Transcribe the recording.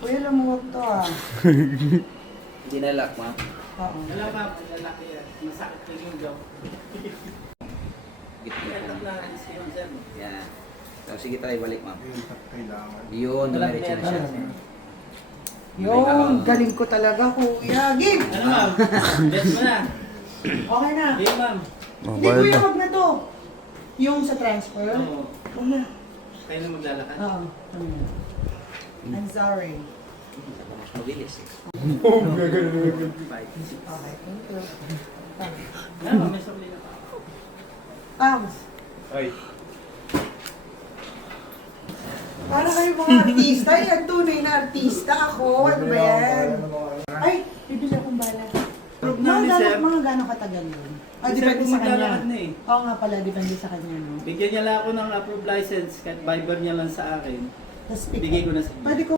Kuya, lumuwag to ah. Hindi na lock, ma'am. Oo. Alam ka, lalaki yan. Masakit ko yung joke. Gitna Yan po. ang naris yun, sir. Yan. So, sige tayo, balik, ma'am. Kailangan. Yun, dumiretso na siya. Yun, galing ko talaga, kuya. Game! Ano ma'am? Bet mo na. Okay na. Game ma'am. Hindi, kuya, wag na to. Yung sa transfer? Oo. Wag na. Kayo na maglalakad. Oo. I'm sorry. Ako mas mabilis eh. Okay, thank you. Yan ma'am, may sabli na pa. Pams, Ay. para kayo mga artista, yan tunay na artista ako. Ano ba yan? Ay, bibili akong bala. Prove na ni sir. Mga gano'ng katagal yun? Ah, Si sir depende kung sa kanya. maglalakad na eh. Oo nga pala, depende sa kanya, no? Bigyan niya lang ako ng approved license kahit Viber niya lang sa akin. Tapos Bigay ko na sa inyo. Pwede ko